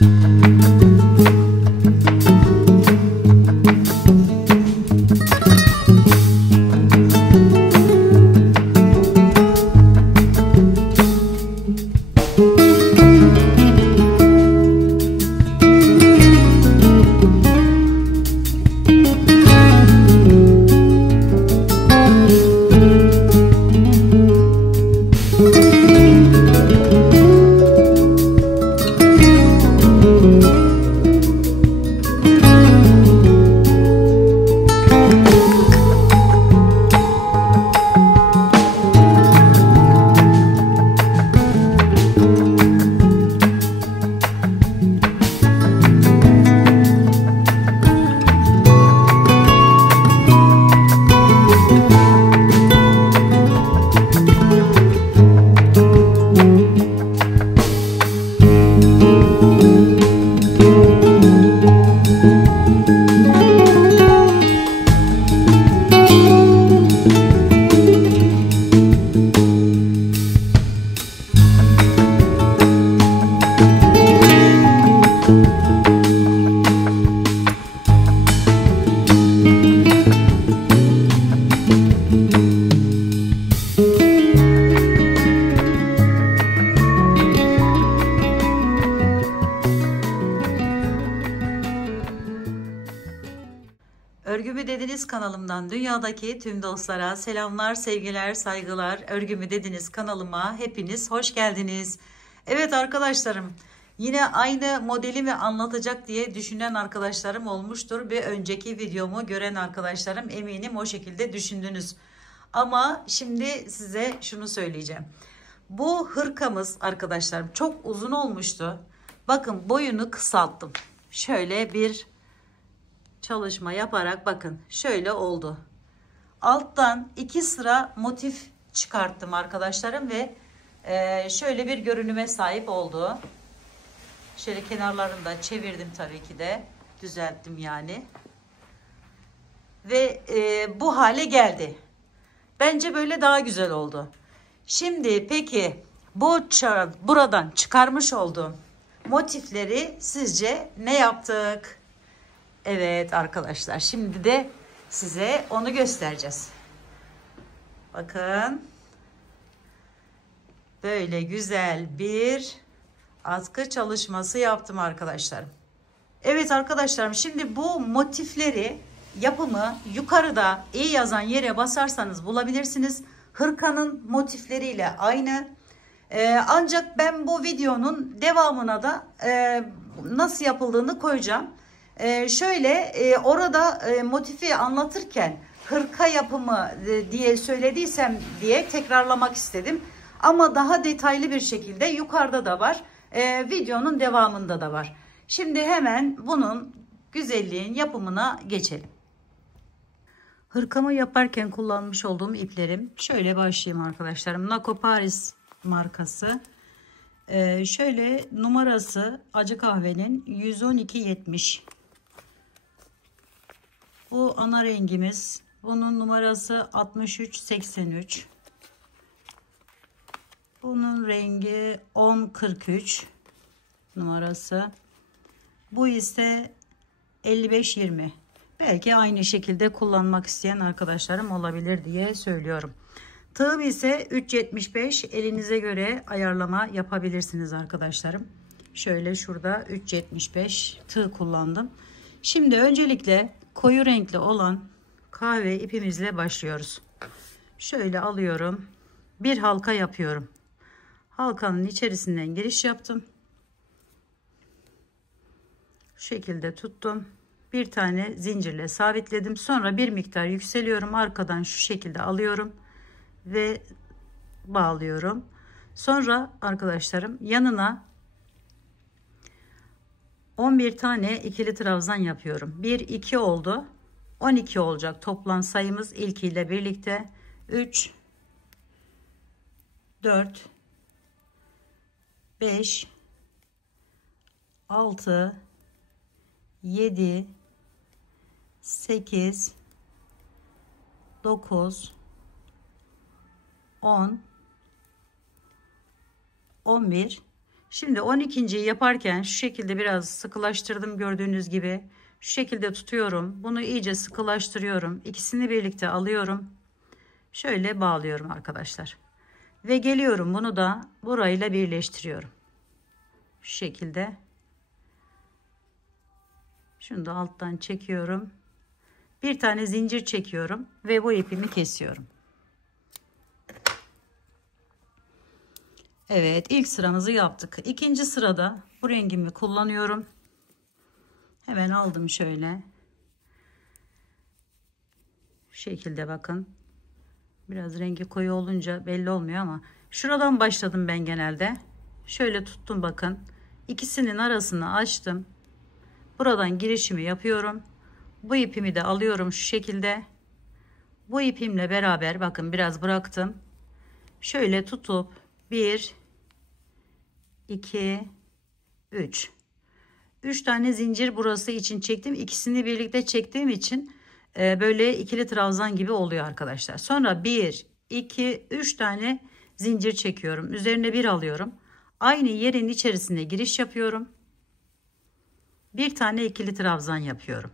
Örgü mü dediniz kanalımdan dünyadaki tüm dostlara selamlar, sevgiler, saygılar. Örgü mü dediniz kanalıma hepiniz hoş geldiniz. Evet arkadaşlarım, yine aynı modeli mi anlatacak diye düşünen arkadaşlarım olmuştur. Bir önceki videomu gören arkadaşlarım eminim o şekilde düşündünüz. Ama şimdi size şunu söyleyeceğim. Bu hırkamız arkadaşlarım çok uzun olmuştu. Bakın boyunu kısalttım. Şöyle bir çalışma yaparak bakın şöyle oldu. Alttan 2 sıra motif çıkarttım arkadaşlarım ve şöyle bir görünüme sahip oldu. Şöyle kenarlarını da çevirdim, tabii ki de düzelttim yani. Ve bu hale geldi. Bence böyle daha güzel oldu. Şimdi peki buradan çıkarmış olduğum motifleri sizce ne yaptık? Evet arkadaşlar, şimdi de size onu göstereceğiz. Bakın böyle güzel bir askı çalışması yaptım arkadaşlarım. Evet arkadaşlarım, şimdi bu motifleri yapımı yukarıda iyi yazan yere basarsanız bulabilirsiniz. Hırkanın motifleriyle aynı. Ancak ben bu videonun devamına da nasıl yapıldığını koyacağım. Orada motifi anlatırken hırka yapımı diye söylediysem diye tekrarlamak istedim. Ama daha detaylı bir şekilde yukarıda da var. Videonun devamında da var. Şimdi hemen bunun güzelliğin yapımına geçelim. Hırkamı yaparken kullanmış olduğum iplerim. Şöyle başlayayım arkadaşlarım. Nako Paris markası. Şöyle numarası acı kahvenin 112.70. Bu ana rengimiz. Bunun numarası 63.83. Bunun rengi 10.43 numarası. Bu ise 55.20. Belki aynı şekilde kullanmak isteyen arkadaşlarım olabilir diye söylüyorum. Tığım ise 3.75. Elinize göre ayarlama yapabilirsiniz arkadaşlarım. Şöyle şurada 3.75 tığ kullandım. Şimdi öncelikle koyu renkli olan kahve ipimizle başlıyoruz. Şöyle alıyorum. Bir halka yapıyorum. Halkanın içerisinden giriş yaptım. Şu şekilde tuttum. Bir tane zincirle sabitledim. Sonra bir miktar yükseliyorum. Arkadan şu şekilde alıyorum ve bağlıyorum. Sonra arkadaşlarım yanına 11 tane ikili trabzan yapıyorum. 1 2 oldu. 12 olacak toplam sayımız ilkiyle birlikte. 3 4 5 6 7 8 9 10 11 Şimdi 12.'yi yaparken şu şekilde biraz sıkılaştırdım, gördüğünüz gibi. Şu şekilde tutuyorum. Bunu iyice sıkılaştırıyorum. İkisini birlikte alıyorum. Şöyle bağlıyorum arkadaşlar. Ve geliyorum, bunu da burayla birleştiriyorum. Şu şekilde. Şunu da alttan çekiyorum. Bir tane zincir çekiyorum ve bu ipimi kesiyorum. Evet, ilk sıramızı yaptık. İkinci sırada bu rengimi kullanıyorum. Hemen aldım şöyle. Şu şekilde bakın. Biraz rengi koyu olunca belli olmuyor ama şuradan başladım ben genelde. Şöyle tuttum bakın. İkisinin arasını açtım. Buradan girişimi yapıyorum. Bu ipimi de alıyorum şu şekilde. Bu ipimle beraber bakın biraz bıraktım. Şöyle tutup 1 2 3 tane zincir burası için çektim. İkisini birlikte çektiğim için böyle ikili trabzan gibi oluyor arkadaşlar. Sonra 1 2 3 tane zincir çekiyorum. Üzerine bir alıyorum. Aynı yerin içerisine giriş yapıyorum. Bir tane ikili trabzan yapıyorum.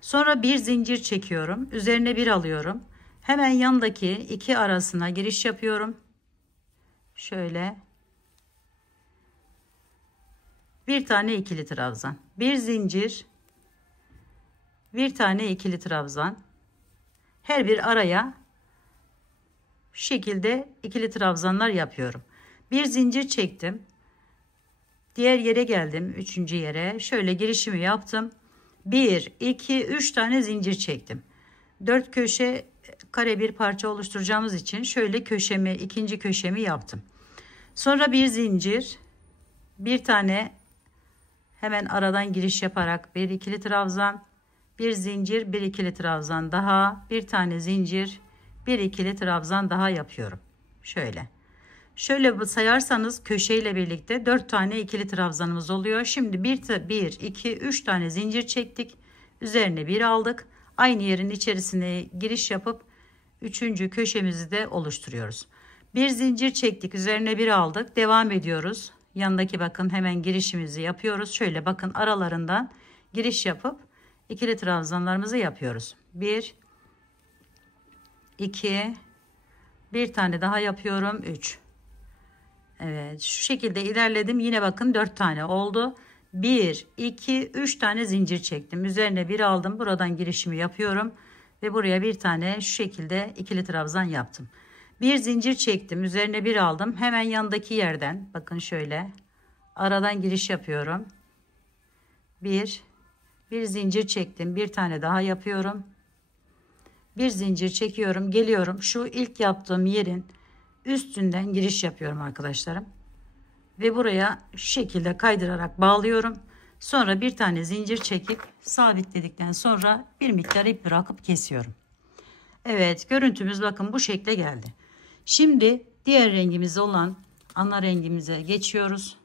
Sonra bir zincir çekiyorum. Üzerine bir alıyorum. Hemen yandaki iki arasına giriş yapıyorum. Şöyle. Bir tane ikili trabzan. Bir zincir. Bir tane ikili trabzan. Her bir araya şu şekilde ikili trabzanlar yapıyorum. Bir zincir çektim. Diğer yere geldim. Üçüncü yere. Şöyle girişimi yaptım. 1 2 3 tane zincir çektim. 4 köşe kare bir parça oluşturacağımız için şöyle köşemi, ikinci köşemi yaptım. Sonra bir zincir, bir tane hemen aradan giriş yaparak bir ikili trabzan, bir zincir, bir ikili trabzan daha, bir tane zincir, bir ikili trabzan daha yapıyorum. Şöyle sayarsanız köşeyle birlikte 4 tane ikili trabzanımız oluyor. Şimdi 1 2 3 tane zincir çektik. Üzerine bir aldık. Aynı yerin içerisine giriş yapıp 3. köşemizi de oluşturuyoruz. Bir zincir çektik, üzerine bir aldık. Devam ediyoruz. Yanındaki bakın hemen girişimizi yapıyoruz. Şöyle bakın aralarından giriş yapıp ikili trabzanlarımızı yapıyoruz. 1 2 bir tane daha yapıyorum. 3. Evet, şu şekilde ilerledim. Yine bakın 4 tane oldu. 1 2 3 tane zincir çektim. Üzerine bir aldım. Buradan girişimi yapıyorum ve buraya bir tane şu şekilde ikili trabzan yaptım. Bir zincir çektim. Üzerine bir aldım. Hemen yanındaki yerden bakın şöyle aradan giriş yapıyorum. Bir zincir çektim. Bir tane daha yapıyorum. Bir zincir çekiyorum. Geliyorum. Şu ilk yaptığım yerin üstünden giriş yapıyorum arkadaşlarım. Ve buraya şu şekilde kaydırarak bağlıyorum. Sonra bir tane zincir çekip sabitledikten sonra bir miktar ip bırakıp kesiyorum. Evet, görüntümüz bakın bu şekle geldi. Şimdi diğer rengimiz olan ana rengimize geçiyoruz.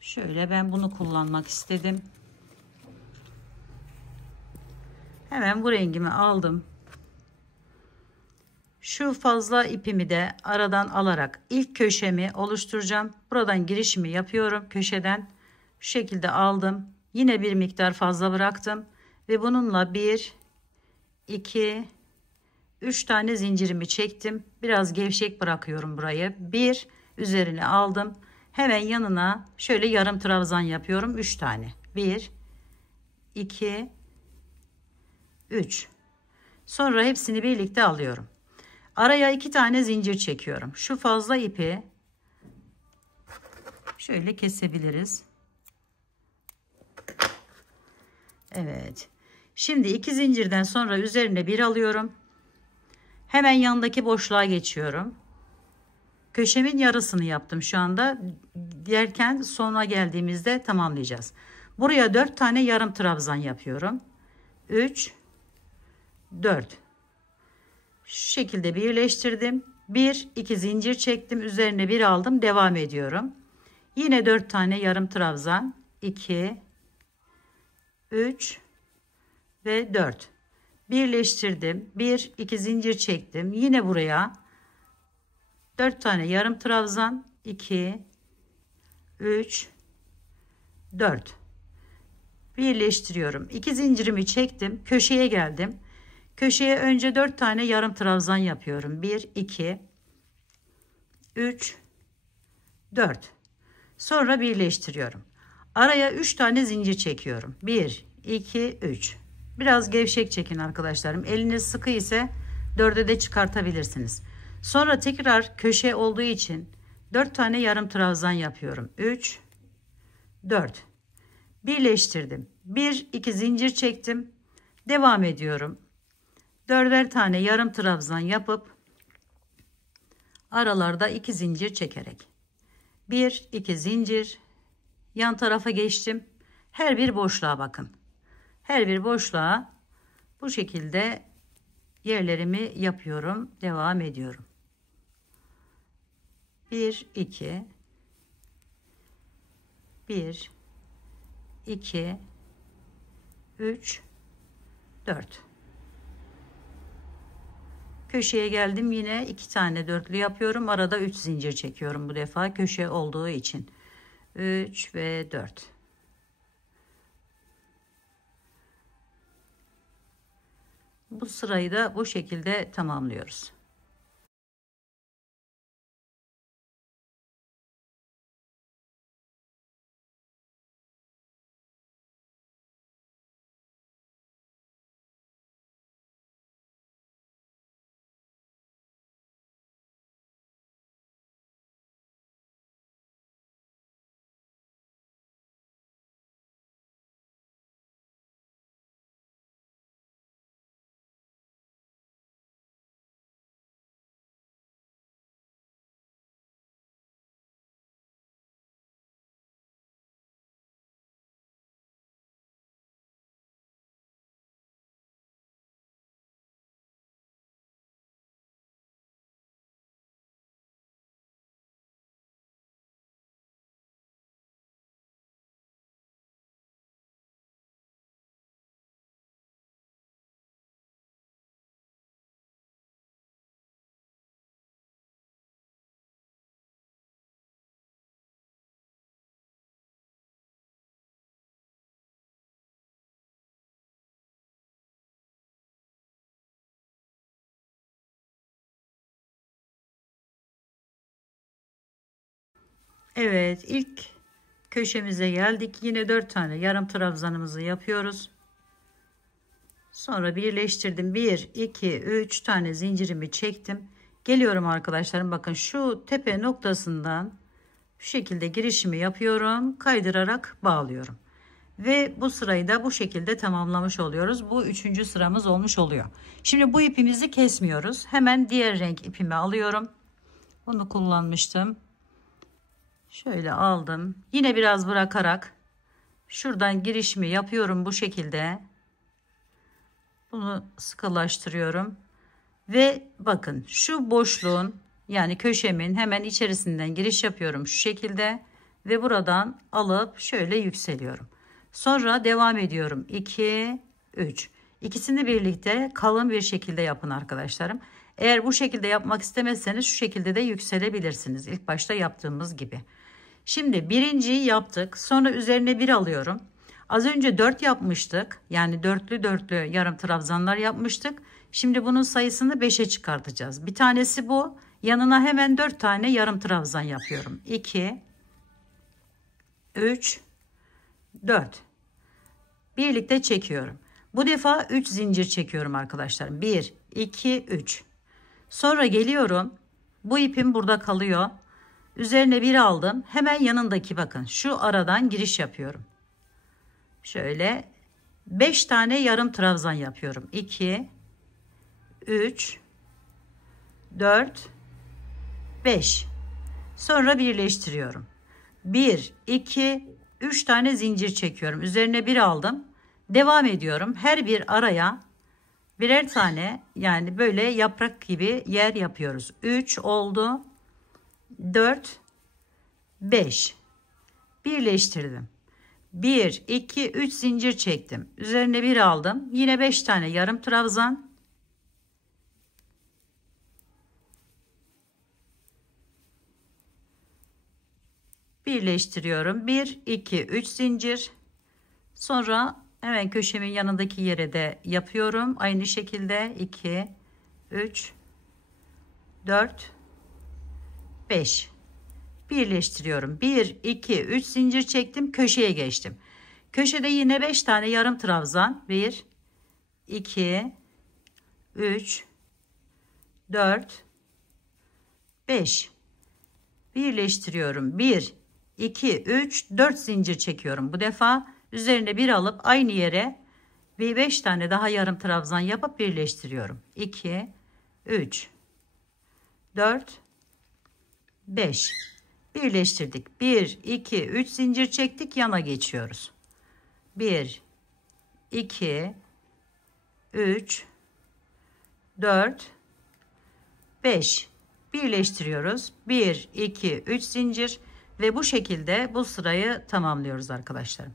Şöyle ben bunu kullanmak istedim. Hemen bu rengimi aldım. Şu fazla ipimi de aradan alarak ilk köşemi oluşturacağım. Buradan girişimi yapıyorum köşeden. Şu şekilde aldım. Yine bir miktar fazla bıraktım. Ve bununla 1, 2, 3 tane zincirimi çektim. Biraz gevşek bırakıyorum burayı. Bir üzerine aldım. Hemen yanına şöyle yarım trabzan yapıyorum. 3 tane. 1, 2, 3. Sonra hepsini birlikte alıyorum. Araya 2 tane zincir çekiyorum. Şu fazla ipi şöyle kesebiliriz. Evet. Şimdi 2 zincirden sonra üzerine bir alıyorum. Hemen yandaki boşluğa geçiyorum. Köşemin yarısını yaptım şu anda. Derken sona geldiğimizde tamamlayacağız. Buraya 4 tane yarım trabzan yapıyorum. 3, 4. Şu şekilde birleştirdim. 1 2 zincir çektim, üzerine bir aldım, devam ediyorum. Yine 4 tane yarım trabzan, 2 3 ve 4 birleştirdim. 1 2 zincir çektim. Yine buraya 4 tane yarım trabzan, 2 3, 4. Birleştiriyorum. 2 zincirimi çektim. Köşeye geldim. Köşeye önce 4 tane yarım trabzan yapıyorum. 1, 2, 3, 4. Sonra birleştiriyorum. Araya 3 tane zincir çekiyorum. 1, 2, 3. Biraz gevşek çekin arkadaşlarım. Eliniz sıkı ise 4'e de çıkartabilirsiniz. Sonra tekrar köşe olduğu için 4 tane yarım trabzan yapıyorum. 3, 4. Birleştirdim. 1, 2 zincir çektim. Devam ediyorum. 4'er tane yarım trabzan yapıp aralarda 2 zincir çekerek 1, 2 zincir, yan tarafa geçtim. Her bir boşluğa bakın. Her bir boşluğa bu şekilde yerlerimi yapıyorum. Devam ediyorum. 1, 2, 1, 2, 3, 4. Köşeye geldim, yine 2 tane dörtlü yapıyorum. Arada 3 zincir çekiyorum bu defa köşe olduğu için. 3 ve 4. Bu sırayı da bu şekilde tamamlıyoruz. Evet, ilk köşemize geldik. Yine 4 tane yarım trabzanımızı yapıyoruz. Sonra birleştirdim. 1, 2, 3 tane zincirimi çektim. Geliyorum arkadaşlarım. Bakın şu tepe noktasından şu şekilde girişimi yapıyorum. Kaydırarak bağlıyorum. Ve bu sırayı da bu şekilde tamamlamış oluyoruz. Bu 3. sıramız olmuş oluyor. Şimdi bu ipimizi kesmiyoruz. Hemen diğer renk ipimi alıyorum. Bunu kullanmıştım. Şöyle aldım. Yine biraz bırakarak şuradan girişimi yapıyorum bu şekilde. Bunu sıkılaştırıyorum. Ve bakın şu boşluğun, yani köşemin hemen içerisinden giriş yapıyorum şu şekilde. Ve buradan alıp şöyle yükseliyorum. Sonra devam ediyorum. 2, 3. İkisini birlikte kalın bir şekilde yapın arkadaşlarım. Eğer bu şekilde yapmak istemezseniz şu şekilde de yükselebilirsiniz. İlk başta yaptığımız gibi. Şimdi birinciyi yaptık. Sonra üzerine 1 alıyorum. Az önce 4 yapmıştık. Yani dörtlü yarım trabzanlar yapmıştık. Şimdi bunun sayısını 5'e çıkartacağız. Bir tanesi bu. Yanına hemen 4 tane yarım trabzan yapıyorum. 2, 3, 4. Birlikte çekiyorum. Bu defa 3 zincir çekiyorum arkadaşlar. 1, 2, 3. Sonra geliyorum. Bu ipim burada kalıyor. Üzerine 1 aldım. Hemen yanındaki, bakın şu aradan giriş yapıyorum. Şöyle 5 tane yarım trabzan yapıyorum. 2, 3, 4, 5. Sonra birleştiriyorum. 1, 2, 3 tane zincir çekiyorum. Üzerine 1 aldım. Devam ediyorum. Her bir araya birer tane, yani böyle yaprak gibi yer yapıyoruz. 3 oldu. 4, 5. Birleştirdim. 1, 2, 3 zincir çektim. Üzerine 1 aldım. Yine 5 tane yarım trabzan. birleştiriyorum. 1 2 3 zincir. Sonra hemen köşemin yanındaki yere de yapıyorum. Aynı şekilde 2 3 4 5 birleştiriyorum. 1 2 3 zincir çektim, köşeye geçtim. Köşede yine 5 tane yarım trabzan. 1 2 3 4 5 birleştiriyorum. 1 2 3 4 zincir çekiyorum. Bu defa üzerine bir alıp aynı yere bir 5 tane daha yarım trabzan yapıp birleştiriyorum. 2 3 4 5 birleştirdik. 1 2 3 zincir çektik, yana geçiyoruz. 1 2 3 4 5 birleştiriyoruz. 1 2 3 zincir ve bu şekilde bu sırayı tamamlıyoruz arkadaşlarım.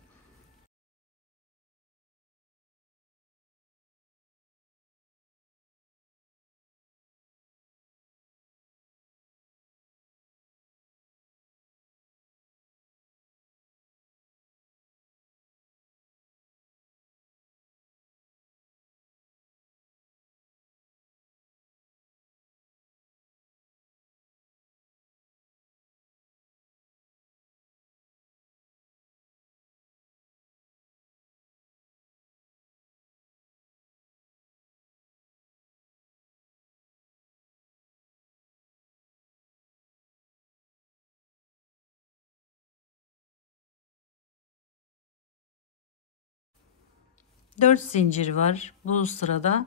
Dört zincir var bu sırada.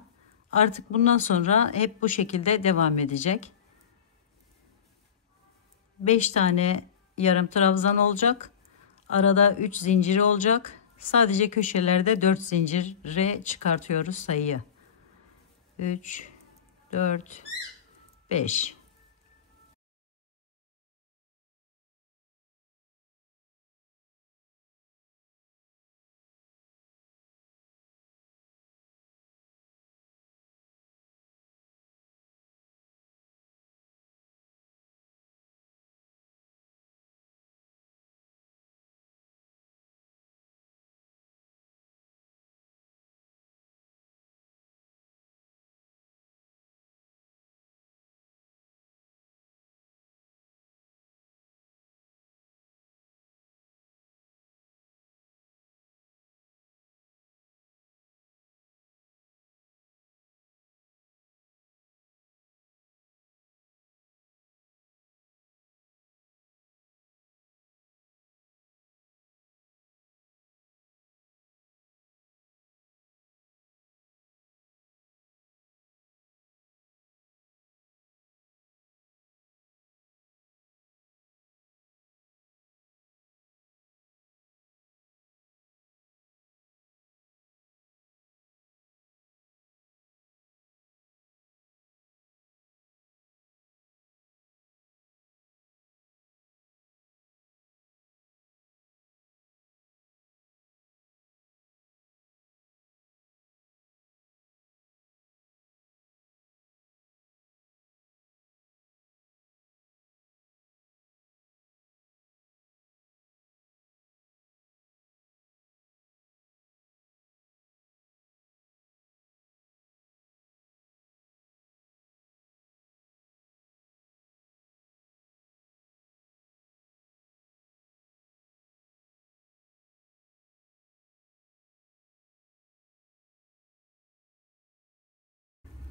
Artık bundan sonra hep bu şekilde devam edecek. 5 tane yarım trabzan olacak. Arada 3 zincir olacak. Sadece köşelerde 4 zincire çıkartıyoruz sayıyı. 3 4 5.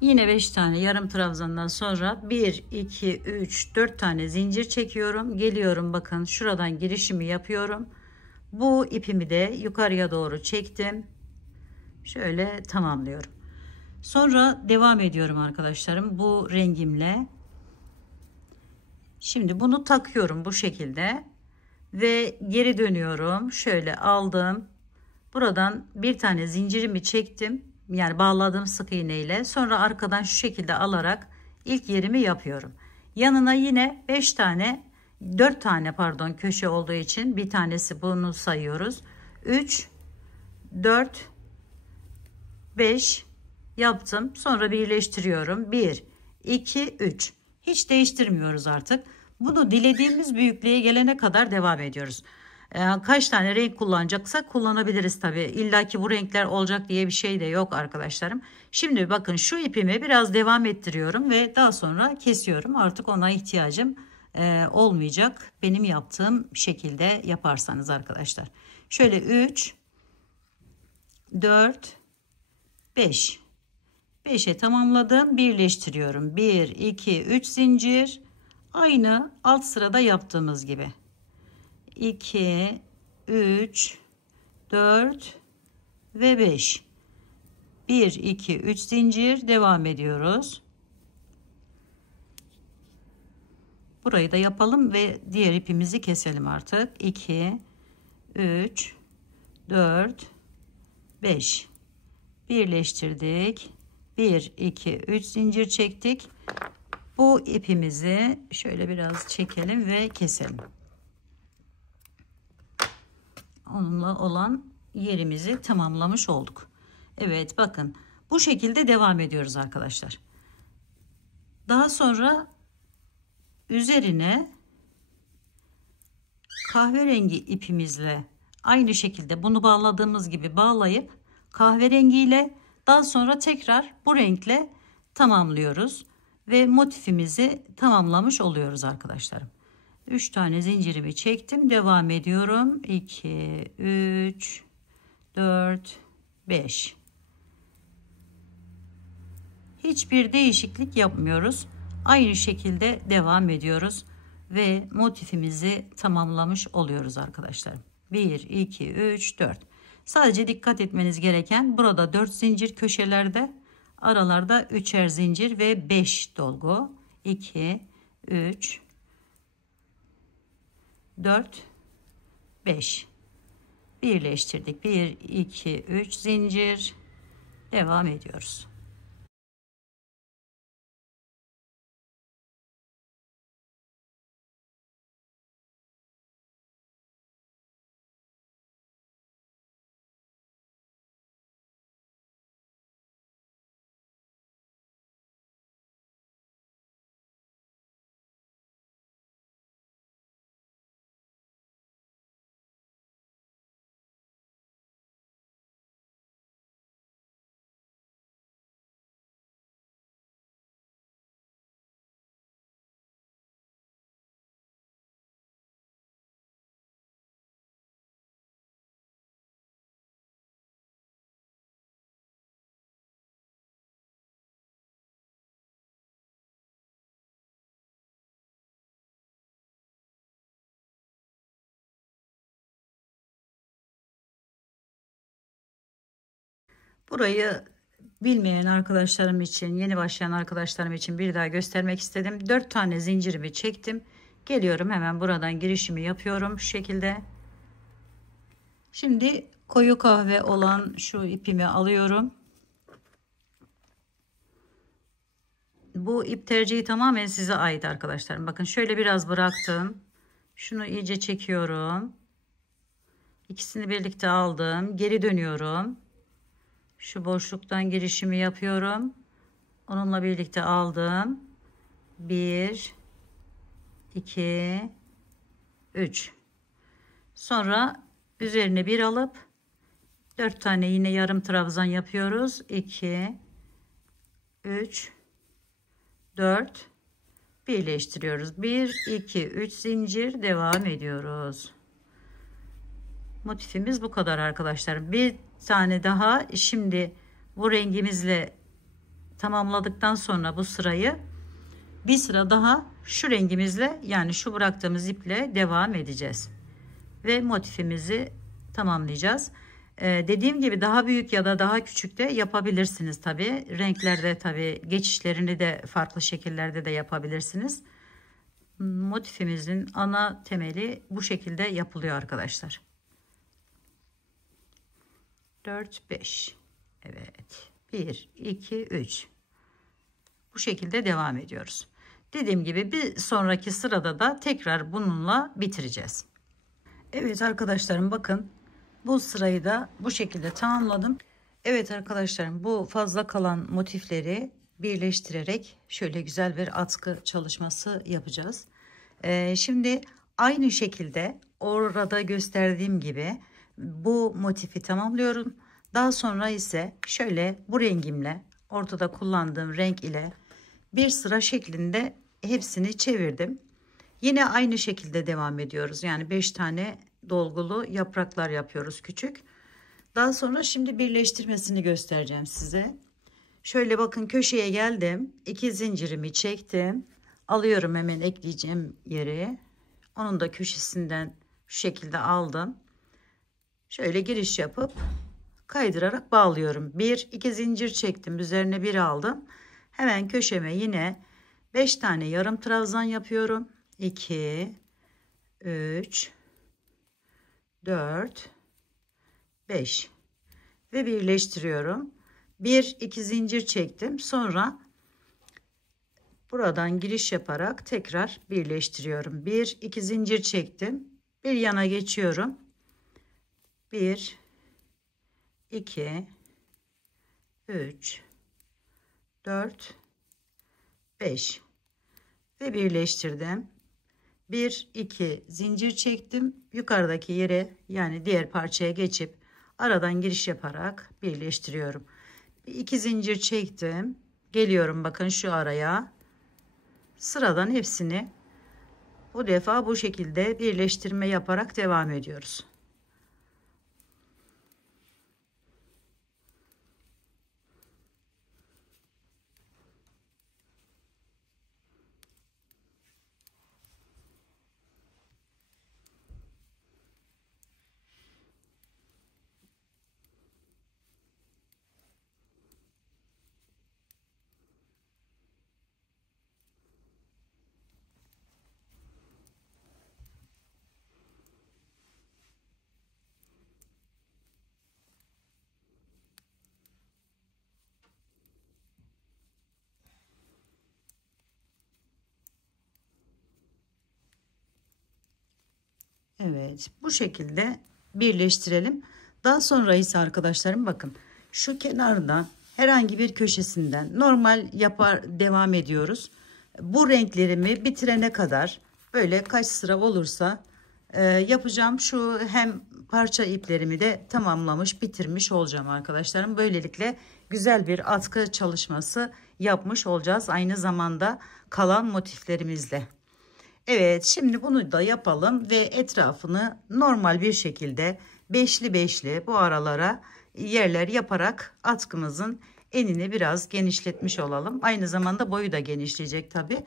Yine 5 tane yarım trabzandan sonra 1 2 3 4 tane zincir çekiyorum. Geliyorum, bakın şuradan girişimi yapıyorum. Bu ipimi de yukarıya doğru çektim. Şöyle tamamlıyorum. Sonra devam ediyorum arkadaşlarım bu rengimle. Şimdi bunu takıyorum bu şekilde ve geri dönüyorum. Şöyle aldım. Buradan bir tane zincirimi çektim. Yani bağladım sık iğne ile. Sonra arkadan şu şekilde alarak ilk yerimi yapıyorum. Yanına yine 5 tane 4 tane pardon köşe olduğu için bir tanesi bunu sayıyoruz. 3 4 5 yaptım. Sonra birleştiriyorum. 1 2 3. Hiç değiştirmiyoruz artık. Bunu dilediğimiz büyüklüğe gelene kadar devam ediyoruz. Kaç tane renk kullanacaksak kullanabiliriz tabii. İlla ki bu renkler olacak diye bir şey de yok arkadaşlarım. Şimdi bakın şu ipimi biraz devam ettiriyorum ve daha sonra kesiyorum. Artık ona ihtiyacım olmayacak. Benim yaptığım şekilde yaparsanız arkadaşlar. Şöyle 3, 4, 5. 5'e tamamladım. Birleştiriyorum. 1, 2, 3 zincir. Aynı alt sırada yaptığımız gibi. 2, 3, 4 ve 5. 1, 2, 3 zincir devam ediyoruz. Burayı da yapalım ve diğer ipimizi keselim artık. 2, 3, 4, 5. Birleştirdik. 1, 2, 3 zincir çektik. Bu ipimizi şöyle biraz çekelim ve keselim. Onunla olan yerimizi tamamlamış olduk. Evet bakın bu şekilde devam ediyoruz arkadaşlar. Daha sonra üzerine kahverengi ipimizle aynı şekilde bunu bağladığımız gibi bağlayıp kahverengiyle daha sonra tekrar bu renkle tamamlıyoruz ve motifimizi tamamlamış oluyoruz arkadaşlarım. 3 tane zincirimi çektim, devam ediyorum. 2, 3, 4, 5. Hiçbir değişiklik yapmıyoruz. Aynı şekilde devam ediyoruz ve motifimizi tamamlamış oluyoruz arkadaşlar. 1, 2, 3, 4. Sadece dikkat etmeniz gereken burada 4 zincir köşelerde, aralarda 3'er zincir ve 5 dolgu. 2, 3, 4, 5. Birleştirdik. 1, 2, 3 zincir. Devam ediyoruz. Burayı bilmeyen arkadaşlarım için, yeni başlayan arkadaşlarım için bir daha göstermek istedim. 4 tane zincirimi çektim. Geliyorum hemen buradan girişimi yapıyorum şu şekilde. Şimdi koyu kahve olan şu ipimi alıyorum. Bu ip tercihi tamamen size ait arkadaşlarım. Bakın şöyle biraz bıraktım. Şunu iyice çekiyorum. İkisini birlikte aldım. Geri dönüyorum. Şu boşluktan girişimi yapıyorum. Onunla birlikte aldım. 1, 2, 3. Sonra üzerine bir alıp 4 tane yine yarım trabzan yapıyoruz. 2, 3, 4. Birleştiriyoruz. 1, 2, 3 zincir devam ediyoruz. Motifimiz bu kadar arkadaşlar. Bir tane daha şimdi bu rengimizle tamamladıktan sonra bu sırayı bir sıra daha şu rengimizle, yani şu bıraktığımız iple devam edeceğiz ve motifimizi tamamlayacağız. Dediğim gibi daha büyük ya da daha küçük de yapabilirsiniz tabi. Renklerde tabi geçişlerini de farklı şekillerde de yapabilirsiniz. Motifimizin ana temeli bu şekilde yapılıyor arkadaşlar. 4, 5. Evet. 1, 2, 3. Bu şekilde devam ediyoruz. Dediğim gibi bir sonraki sırada da tekrar bununla bitireceğiz. Evet arkadaşlarım, bakın bu sırayı da bu şekilde tamamladım. Evet arkadaşlarım, bu fazla kalan motifleri birleştirerek şöyle güzel bir atkı çalışması yapacağız. Şimdi aynı şekilde orada gösterdiğim gibi bu motifi tamamlıyorum. Daha sonra ise şöyle bu rengimle, ortada kullandığım renk ile bir sıra şeklinde hepsini çevirdim. Yine aynı şekilde devam ediyoruz. Yani 5 tane dolgulu yapraklar yapıyoruz küçük. Daha sonra şimdi birleştirmesini göstereceğim size. Şöyle bakın, köşeye geldim. 2 zincirimi çektim. Alıyorum hemen ekleyeceğim yeri. Onun da köşesinden şu şekilde aldım. Şöyle giriş yapıp kaydırarak bağlıyorum. 1-2 zincir çektim. Üzerine bir aldım. Hemen köşeme yine 5 tane yarım trabzan yapıyorum. 2, 3, 4, 5 ve birleştiriyorum. 1-2 zincir çektim. Sonra buradan giriş yaparak tekrar birleştiriyorum. 1-2 zincir çektim. Bir yana geçiyorum. 1, 2, 3, 4, 5 ve birleştirdim. 1-2 zincir çektim. Yukarıdaki yere, yani diğer parçaya geçip aradan giriş yaparak birleştiriyorum. 2 zincir çektim. Geliyorum bakın şu araya. Sıradan hepsini bu defa bu şekilde birleştirme yaparak devam ediyoruz. Evet, bu şekilde birleştirelim. Daha sonra ise arkadaşlarım bakın, şu kenarda herhangi bir köşesinden normal yapar devam ediyoruz. Bu renklerimi bitirene kadar böyle kaç sıra olursa yapacağım. Şu hem parça iplerimi de tamamlamış bitirmiş olacağım arkadaşlarım. Böylelikle güzel bir atkı çalışması yapmış olacağız aynı zamanda kalan motiflerimizle. Evet, şimdi bunu da yapalım ve etrafını normal bir şekilde beşli beşli bu aralara yerler yaparak atkımızın enini biraz genişletmiş olalım. Aynı zamanda boyu da genişleyecek tabi.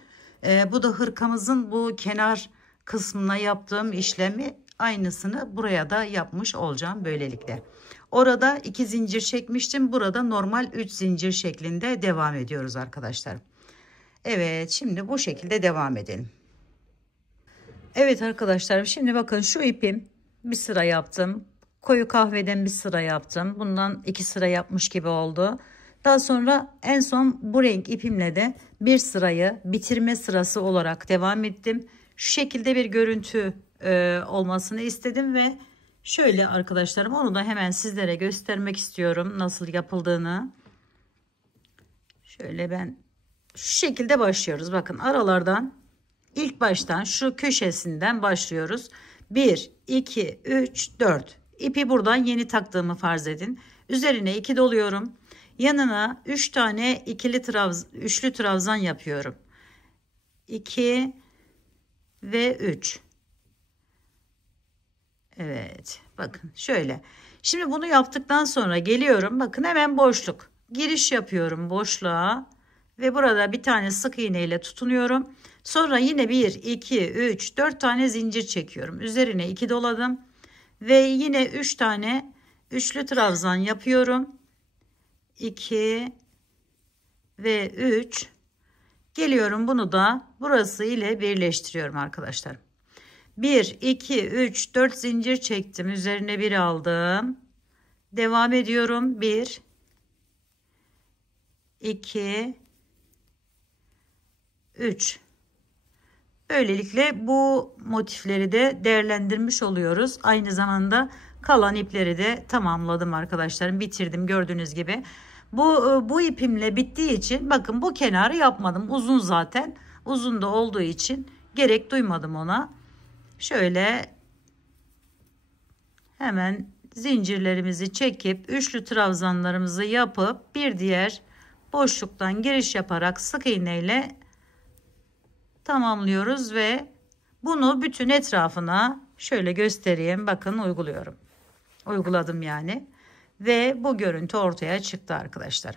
Bu da hırkamızın bu kenar kısmına yaptığım işlemi aynısını buraya da yapmış olacağım böylelikle. Orada 2 zincir çekmiştim. Burada normal 3 zincir şeklinde devam ediyoruz arkadaşlar. Evet, şimdi bu şekilde devam edelim. Evet arkadaşlarım, şimdi bakın şu ipim bir sıra yaptım. Koyu kahveden bir sıra yaptım. Bundan 2 sıra yapmış gibi oldu. Daha sonra en son bu renk ipimle de bir sırayı bitirme sırası olarak devam ettim. Şu şekilde bir görüntü olmasını istedim ve şöyle arkadaşlarım, onu da hemen sizlere göstermek istiyorum nasıl yapıldığını. Şöyle ben şu şekilde başlıyoruz. Bakın aralardan İlk baştan şu köşesinden başlıyoruz. 1, 2, 3, 4. İpi buradan yeni taktığımı farz edin. Üzerine 2 doluyorum. Yanına 3 tane üçlü trabzan yapıyorum. 2 ve 3. Evet. Bakın şöyle. Şimdi bunu yaptıktan sonra geliyorum. Bakın hemen boşluk. Giriş yapıyorum boşluğa. Ve burada bir tane sık iğne ile tutunuyorum. Sonra yine 1, 2, 3, 4 tane zincir çekiyorum. Üzerine 2 doladım. Ve yine 3 tane üçlü trabzan yapıyorum. 2 ve 3. Geliyorum, bunu da burası ile birleştiriyorum arkadaşlar. 1, 2, 3, 4 zincir çektim. Üzerine 1 aldım. Devam ediyorum. 1, 2, 3. Böylelikle bu motifleri de değerlendirmiş oluyoruz. Aynı zamanda kalan ipleri de tamamladım arkadaşlarım. Bitirdim gördüğünüz gibi. Bu ipimle bittiği için bakın bu kenarı yapmadım. Uzun zaten. Uzun da olduğu için gerek duymadım ona. Şöyle hemen zincirlerimizi çekip üçlü trabzanlarımızı yapıp bir diğer boşluktan giriş yaparak sık iğne ile tamamlıyoruz ve bunu bütün etrafına şöyle göstereyim. Bakın uyguluyorum. Uyguladım yani. Ve bu görüntü ortaya çıktı arkadaşlar.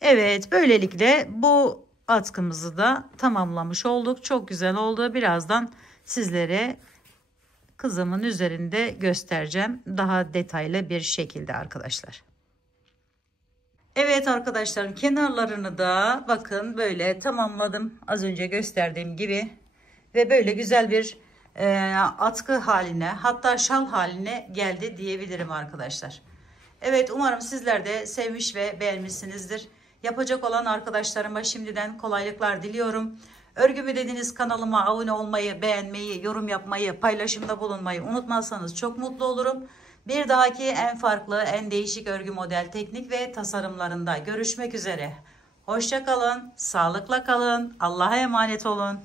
Evet, böylelikle bu atkımızı da tamamlamış olduk. Çok güzel oldu. Birazdan sizlere kızımın üzerinde göstereceğim. Daha detaylı bir şekilde arkadaşlar. Evet arkadaşlarım, kenarlarını da bakın böyle tamamladım. Az önce gösterdiğim gibi. Ve böyle güzel bir atkı haline, hatta şal haline geldi diyebilirim arkadaşlar. Evet, umarım sizler de sevmiş ve beğenmişsinizdir. Yapacak olan arkadaşlarıma şimdiden kolaylıklar diliyorum. Örgümü dediğiniz kanalıma abone olmayı, beğenmeyi, yorum yapmayı, paylaşımda bulunmayı unutmazsanız çok mutlu olurum. Bir dahaki en farklı, en değişik örgü model, teknik ve tasarımlarında görüşmek üzere. Hoşça kalın, sağlıkla kalın, Allah'a emanet olun.